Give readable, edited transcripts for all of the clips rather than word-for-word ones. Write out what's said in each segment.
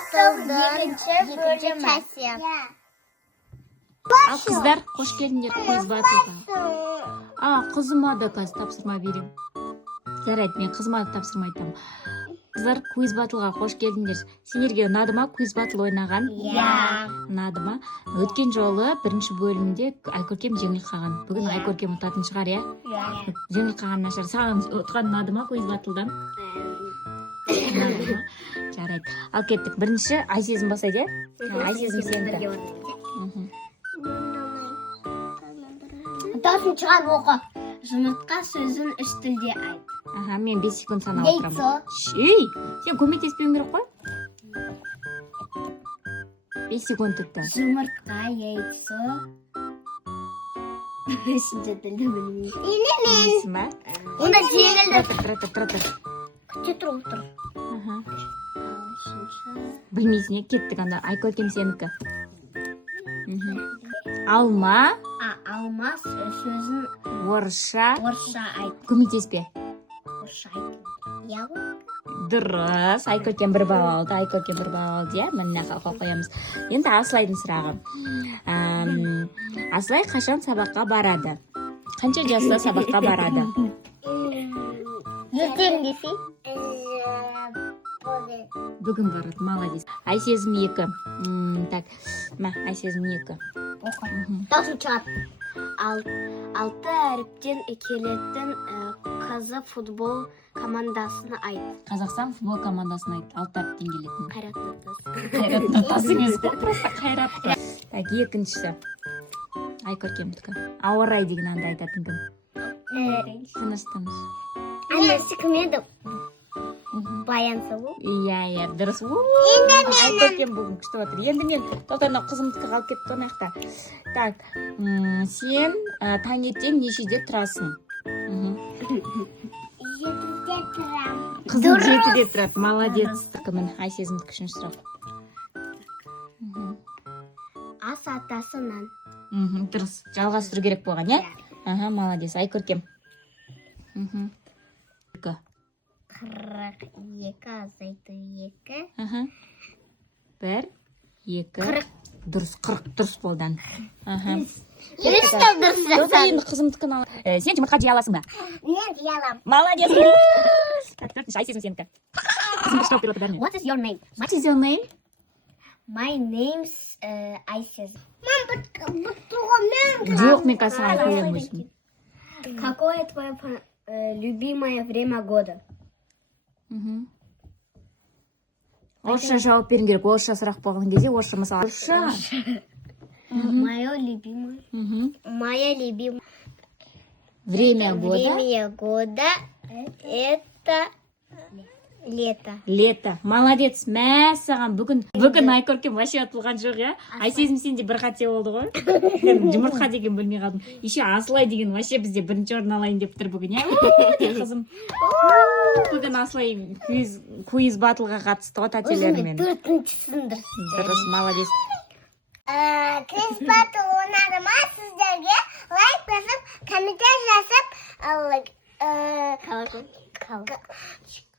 Battle'ın ikinci части. Ал қыздар, қош келдіңдер Quiz Battle'ға. Қызыма да қазір тапсырма берем. Жарайды, мен қызыма да тапсырма айтамын. Қыздар, Quiz Battle'ға қош келдіңдер. Сендерге ұнады ма Quiz Battle ойнаған? Ұнады ма? Өткен жолы бірінші бөлімде Айкөркем жеңіліп қалған. Бүгін Айкөркем ұтатын шығар, иә? Жеңіліп қалған нашар. Саған ұтқан ұнады ма Quiz Battle'дан? Жарайды. Ал кеттік. Бірінші Айсезім бастайды, иә? Айсезім сенікі. Тосын шығар оқы. Жұмыртқа сөзін үш тілде айт. Мен 5 секунд санап отырамын. Ей, сен көмектеспеуің керек қой. 5 секунд өтті. Жұмыртқа, яйцо. Үшінші тілді білмеймін. Мен. Онда жеңілді. Тұр. Күте тұр. Білмейсің, кеттік анда. Айкөркем сенікі. Алма. Алма сөзін Орысша. айт. Көмектеспе. Орысша айт. Дұрыс. Айкөркем бір балл алды, иә? Міне қойамыз. Енді Асылайдың сұрағы. Асылай қашан сабаққа барады? Қанша жаста сабаққа барады? Ертең десе? Бүгін барады, молодец. Айсезім 2. Так, Айсезім 2. Тосын шығар. Алты әріптен келетін қызы футбол командасыны айт. Қазақстан футбол командасын айт. 6 әріптен келетін. Қайрат Нұртас. Қайрат Нұртас емес қой, просто Қайрат. Так, екіншісі. Айкөркемдікі. Ауа райы деген анда айтатын кім? Тыныш. Анасы кім еді? Баян Сұлу. Иә, дұрыс. Айкөркем бүгін күшті отыр. Енді мен тоқтана қызымдікі қалып кетті онақта. Так, сен таңертең нешеде тұрасың? 7-де тұрам. Қызым 7-де тұрады. Молодец. Кімін? Айсезімдікі үшінші сұрақ. Ас атасынан. Дұрыс. Жалғастыру керек болған, иә? Молодец. Айкөркем. 42 азайту 2. 1, 2. Дұрыс, 40 дұрыс болдан. Тоқта енді қызымдікін ал. Сен жұмыртқа жей аласың ба? Мен жей алам. Молодец. Айсезім сенікі. Қызым күшті оқып берді. What is your name? What is your name? My name's Айсезім. Мен Жоқ, мен қазір қоямын өзім. Какое твое любимое время года? Орысша жауап берің керек. Орысша сұрақ болған кезде орысша мысалы. Орысша. Мое любимое. Мое любимое Время года это лето. Лето. Молодец. Мә саған бүгін Айкөркем вообще атылған жоқ, иә? Айсезім сенде бір қате болды ғой. Жұмыртқа деген білмей қалдым. Еще Асылай деген вообще бізде бірінші орын алайын деп тұр бүгін, иә? Қызым. Бүгін Асылай Quiz Battle'ға қатысты ғой тәтелерімен. Өзіме 4-ші сындырсын. Дұрыс, молодец. Quiz Battle ойнады ма сіздерге? Лайк басып, комментарий жазып,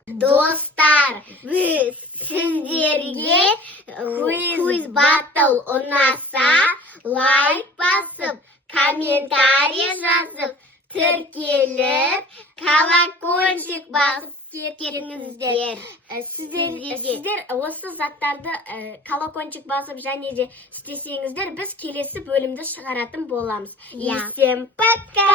достар, сіздерге Quiz Battle ұнаса, лайк басып, комментарий жазып, тіркеліп, колокольчик басып кетіңіздер. Сіздер осы заттарды колокольчик басып және де істесеңіздер, біз келесі бөлімді шығаратын боламыз. Всем пока!